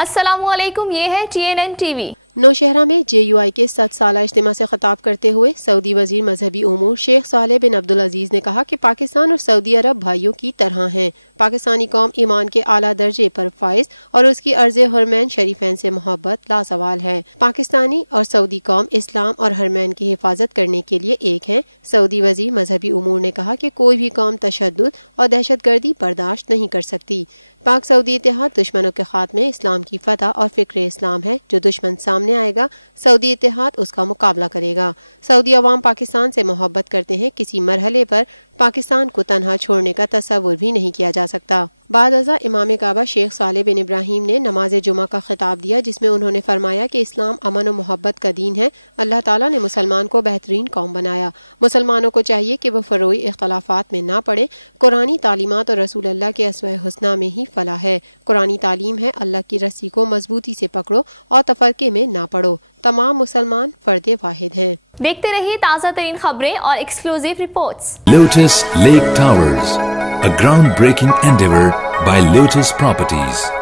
السلام علیکم، یہ ہے TNN TV۔ نوشہرہ میں JUI کے 7 سالہ اجتماع سے خطاب کرتے ہوئے سعودی وزیر مذہبی امور شیخ صالح بن عبدالعزیز نے کہا کہ پاکستان اور سعودی عرب بھائیوں کی طرح ہیں۔ پاکستانی قوم ایمان کے اعلیٰ درجے پر فائز اور اس کی ارض حرمین شریفین سے محبت لازوال ہے۔ پاکستانی اور سعودی قوم اسلام اور حرمین کی حفاظت کرنے کے لیے ایک ہیں۔ سعودی وزیر مذہبی امور نے کہا کہ کوئی بھی قوم تشدد اور دہشت گردی برداشت نہیں کر سکتی۔ پاک سعودی اتحاد دشمنوں کے خاتمے، اسلام کی فتح اور فکر اسلام ہے۔ جو دشمن سامنے آئے گا سعودی اتحاد اس کا مقابلہ کرے گا۔ سعودی عوام پاکستان سے محبت کرتے ہیں۔ کسی مرحلے پر پاکستان کو تنہا چھوڑنے کا تصور بھی نہیں کیا جا سکتا۔ بعد ازاں امام کعبہ شیخ صالح بن ابراہیم نے نماز جمعہ کا خطاب دیا، جس میں انہوں نے فرمایا کہ اسلام امن و محبت کا دین ہے۔ اللہ تعالیٰ نے مسلمان کو بہترین قوم بنایا۔ مسلمانوں کو چاہیے کہ وہ فروعی اختلافات میں نہ پڑیں۔ قرآنی تعلیمات اور رسول اللہ کے اسوہ حسنہ میں ہی فلاح ہے۔ قرآنی تعلیم ہے اللہ کی رسی کو مضبوطی سے پکڑو اور تفرقے میں نہ پڑو۔ تمام مسلمان فرد واحد ہیں۔ دیکھتے رہیے تازہ ترین خبریں اور exclusive reports. Lotus Lake Towers, a groundbreaking endeavor by Lotus Properties.